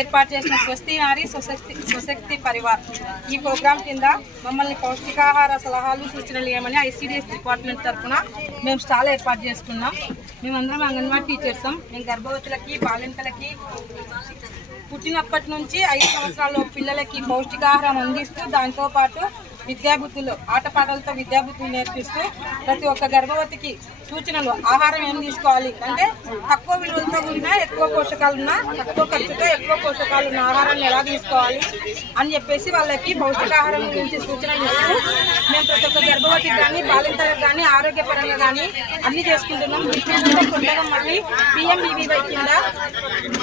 ఏర్పాటు చేసిన స్వస్తి నారి స్వశక్తి పరివార్ ఈ ప్రోగ్రాం కింద మమ్మల్ని పౌష్టికాహార సలహాలు సూచనలు ఏమని ఐసిడిఎస్ డిపార్ట్మెంట్ తరఫున మేము స్టాల్ ఏర్పాటు చేసుకున్నాం. మేమందరం అంగన్వాడీ టీచర్సం. మేము గర్భవతులకి బాలింతలకి పుట్టినప్పటి నుంచి 5 సంవత్సరాల పిల్లలకి పౌష్టికాహారం అందిస్తూ దాంతోపాటు విద్యాబుద్ధులు ఆటపాటలతో విద్యాబుద్ధులు నేర్పిస్తూ ప్రతి ఒక్క గర్భవతికి సూచనలు ఆహారం ఏం తీసుకోవాలి అంటే తక్కువ విలువలతో ఉన్న ఎక్కువ పోషకాలున్న తక్కువ ఖర్చుతో ఎక్కువ పోషకాలున్న ఆహారాన్ని ఎలా తీసుకోవాలి అని చెప్పేసి వాళ్ళకి పౌష్టికాహారం గురించి సూచనలు ఇస్తూ మేము ప్రతి ఒక్క గర్భవతికి కానీ బాలింతలకు కానీ ఆరోగ్యపరంగా కానీ అన్ని చేసుకుంటున్నాం. వీటిలో కొత్తగా మళ్ళీ PMEVY కింద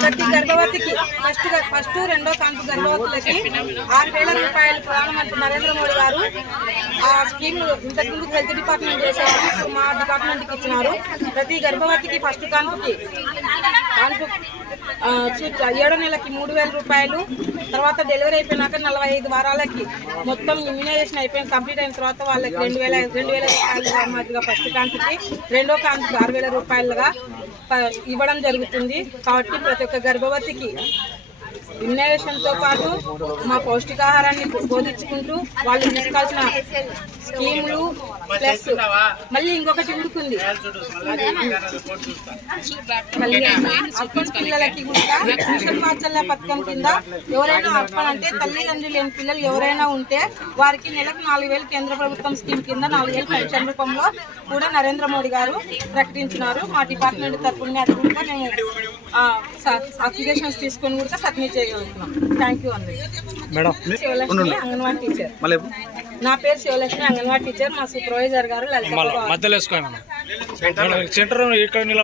ప్రతి గర్భవతికి ఫస్ట్ రెండో కాన్పు గర్భవతులకి 6,000 రూపాయలు ప్రధానమంత్రి నరేంద్ర మోడీ గారు ఆ స్కీమ్ ఇంతకుముందు హెల్త్ డిపార్ట్మెంట్ చేసేవారు, ఇప్పుడు మా డిపార్ట్మెంట్కి ఇచ్చినారు. ప్రతి గర్భవతికి ఫస్ట్ కాన్పు 7వ నెలకి 3,000 రూపాయలు, తర్వాత డెలివరీ అయిపోయినాక 45 వారాలకి మొత్తం ఇమ్యునైజేషన్ అయిపోయిన కంప్లీట్ అయిన తర్వాత వాళ్ళకి 2,000 రూపాయలు మాదిరిగా ఫస్ట్ కాన్పుకి, రెండో కాన్పుకి 6,000 రూపాయలుగా ఇవ్వడం జరుగుతుంది. కాబట్టి ప్రతి ఒక్క గర్భవతికి ఇమ్యునైజేషన్తో పాటు మా పౌష్టికాహారాన్ని బోధించుకుంటూ వాళ్ళు తీసుకోవాల్సిన స్కీములు ప్లస్ మళ్ళీ ఇంకొకటి ఉడుకుంది అర్పణ పిల్లలకి కూడా మిషన్ వాత్సల్య పథకం కింద ఎవరైనా అర్పణ అంటే తల్లిదండ్రులు లేని పిల్లలు ఎవరైనా ఉంటే వారికి నెలకు 4,000 కేంద్ర ప్రభుత్వం స్కీమ్ కింద 4,000 పెన్షన్ రూపంలో కూడా నరేంద్ర మోడీ గారు ప్రకటించినారు. మా డిపార్ట్మెంట్ తరఫున అది కూడా మేము అప్లికేషన్స్ తీసుకొని కూడా సబ్మిట్ చేయగలుగుతున్నాం. థ్యాంక్ యూ అందరికీ. శివలక్ష్మి అంగన్వాడీ టీచర్. నా పేరు శివలక్ష్మి అంగన్వాడీ టీచర్. మా సూపర్వైజర్ గారు లలిత.